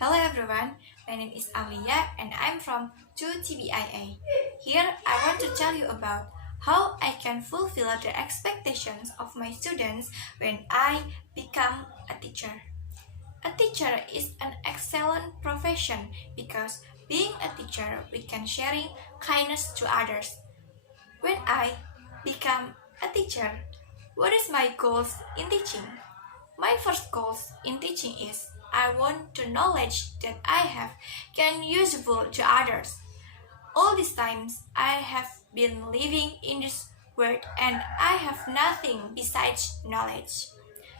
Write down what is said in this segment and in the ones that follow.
Hello everyone, my name is Aulia and I'm from 2TBIA. Here I want to tell you about how I can fulfill the expectations of my students when I become a teacher. A teacher is an excellent profession because being a teacher we can sharing kindness to others. When I become a teacher, what is my goals in teaching? My first goals in teaching is I want the knowledge that I have can useful to others. All these times I have been living in this world and I have nothing besides knowledge.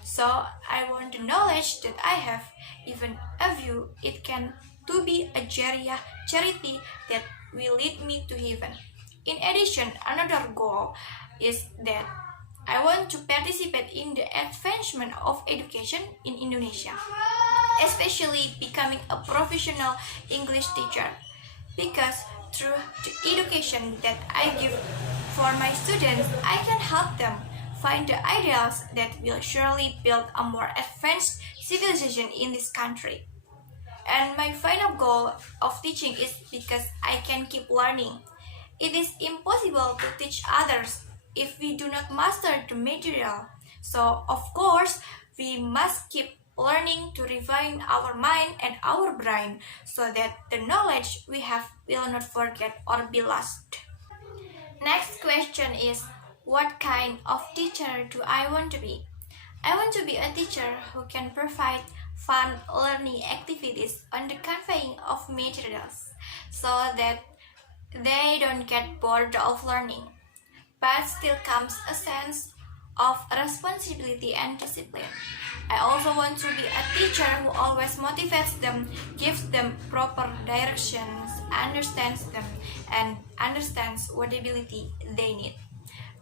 So I want the knowledge that I have, even a view it can to be a charity that will lead me to heaven. In addition, another goal is that I want to participate in the advancement of education in Indonesia, especially becoming a professional English teacher. Because through the education that I give for my students, I can help them find the ideals that will surely build a more advanced civilization in this country. And my final goal of teaching is because I can keep learning. It is impossible to teach others if we do not master the material. So, of course, we must keep learning to refine our mind and our brain so that the knowledge we have will not forget or be lost. Next question is, what kind of teacher do I want to be? I want to be a teacher who can provide fun learning activities on the conveying of materials so that they don't get bored of learning, but still comes a sense of responsibility and discipline. I also want to be a teacher who always motivates them, gives them proper directions, understands them, and understands what ability they need.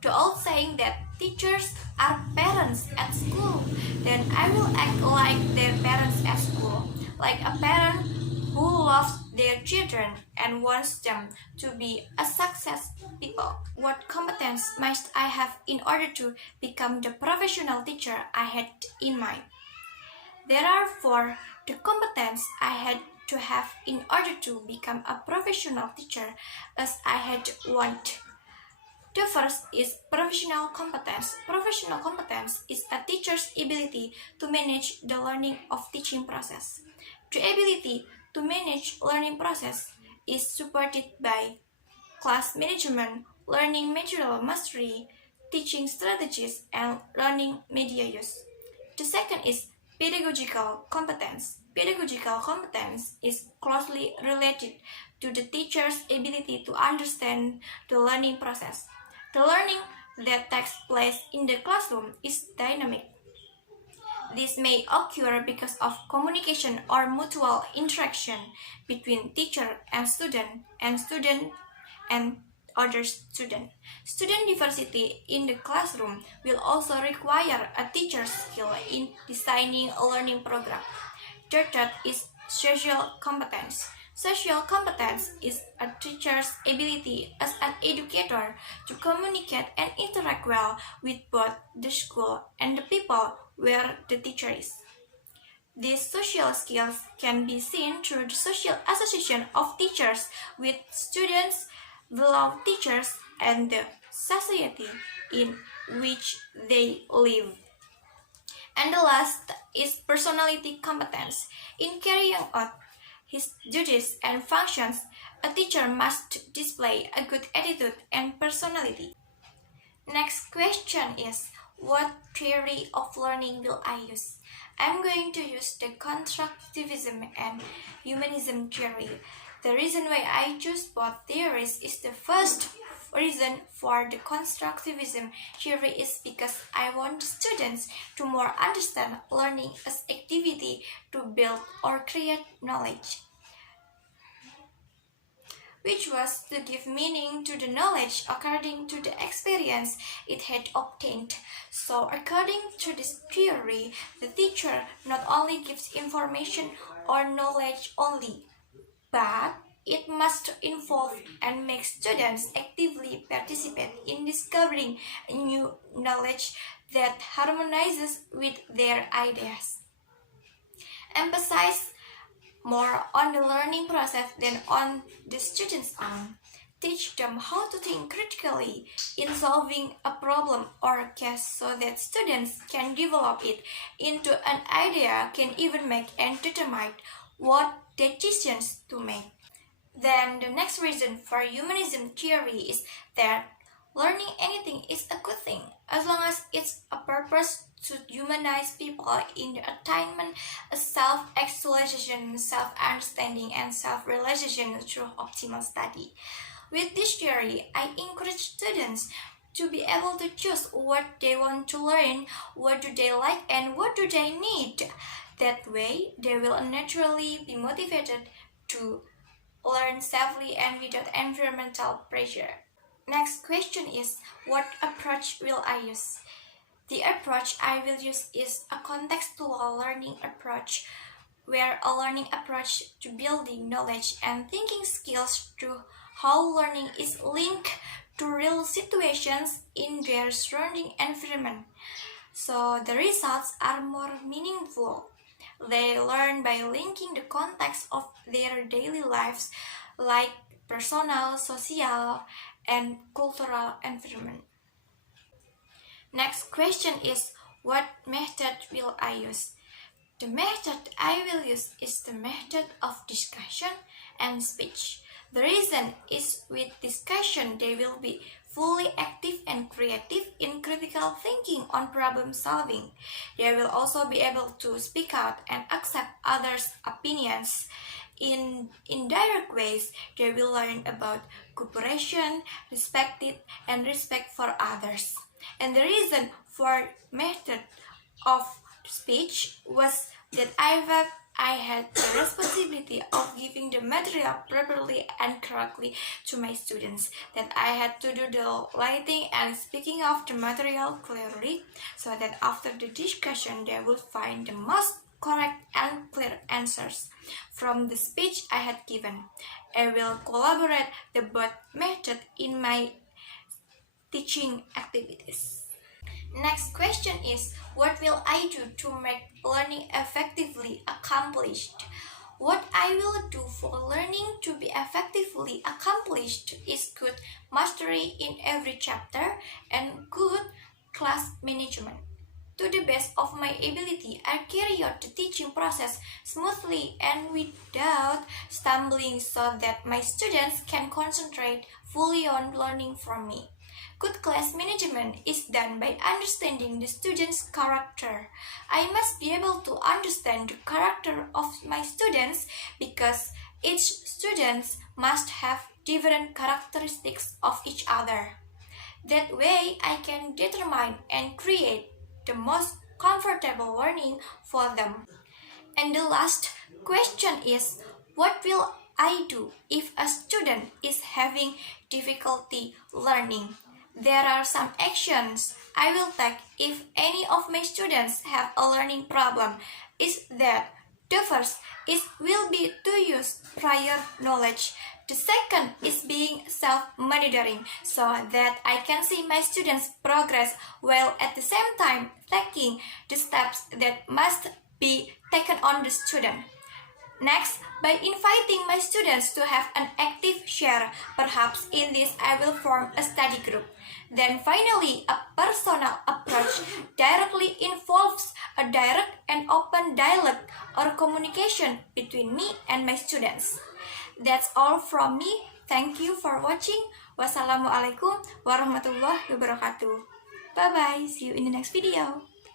The old saying that teachers are parents at school, then I will act like their parents at school, like a parent who loves their children and wants them to be a success people. What competence must I have in order to become the professional teacher I had in mind? There are four the competence I had to have in order to become a professional teacher as I had want. The first is professional competence. Professional competence is a teacher's ability to manage the learning of teaching process. The ability to manage learning process is supported by class management, learning material mastery, teaching strategies, and learning media use. The second is pedagogical competence. Pedagogical competence is closely related to the teacher's ability to understand the learning process. The learning that takes place in the classroom is dynamic. This may occur because of communication or mutual interaction between teacher and student and other student. Student diversity in the classroom will also require a teacher's skill in designing a learning program. The third is social competence. Social competence is a teacher's ability as an educator to communicate and interact well with both the school and the people where the teacher is. These social skills can be seen through the social association of teachers with students, below teachers, and the society in which they live. And the last is personality competence. In carrying out his duties and functions, a teacher must display a good attitude and personality. Next question is, what theory of learning will I use? I'm going to use the constructivism and humanism theory. The reason why I choose both theories is the first reason for the constructivism theory is because I want students to more understand learning as activity to build or create knowledge, which was to give meaning to the knowledge according to the experience it had obtained. So according to this theory, the teacher not only gives information or knowledge only, but it must involve and make students actively participate in discovering new knowledge that harmonizes with their ideas. Emphasize more on the learning process than on the students' own. Teach them how to think critically in solving a problem or case so that students can develop it into an idea, can even make and determine what decisions to make. Then the next reason for humanism theory is that learning anything is a good thing as long as it's a purpose to humanize people in the attainment of self-actualization, self-understanding, and self-realization through optimal study. With this theory, I encourage students to be able to choose what they want to learn, what do they like, and what do they need. That way, they will naturally be motivated to learn safely and without environmental pressure. Next question is, what approach will I use? The approach I will use is a contextual learning approach, where a learning approach to building knowledge and thinking skills through how learning is linked to real situations in their surrounding environment. So the results are more meaningful. They learn by linking the context of their daily lives, like personal, social, and cultural environment. Next question is, what method will I use? The method I will use is the method of discussion and speech. The reason is with discussion they will be fully active and creative in critical thinking on problem solving. They will also be able to speak out and accept others' opinions. In indirect ways, they will learn about cooperation, and respect for others. And the reason for method of speech was that I felt I had the responsibility of giving the material properly and correctly to my students, that I had to do the lighting and speaking of the material clearly, so that after the discussion they would find the most correct and clear answers from the speech I had given. I will collaborate the both method in my teaching activities. Next question is, what will I do to make learning effectively accomplished? What I will do for learning to be effectively accomplished is good mastery in every chapter and good class management. To the best of my ability, I carry out the teaching process smoothly and without stumbling so that my students can concentrate fully on learning from me. Good class management is done by understanding the student's character. I must be able to understand the character of my students because each student must have different characteristics of each other. That way, I can determine and create the most comfortable learning for them. And the last question is, what will I do if a student is having difficulty learning? There are some actions I will take if any of my students have a learning problem. Is that the first will be to use prior knowledge. The second is being self-monitoring so that I can see my students' progress while at the same time taking the steps that must be taken on the student. Next, by inviting my students to have an active share, perhaps in this I will form a study group. Then finally, a personal approach directly involves a direct and open dialogue or communication between me and my students. That's all from me. Thank you for watching. Wassalamualaikum warahmatullahi wabarakatuh. Bye-bye. See you in the next video.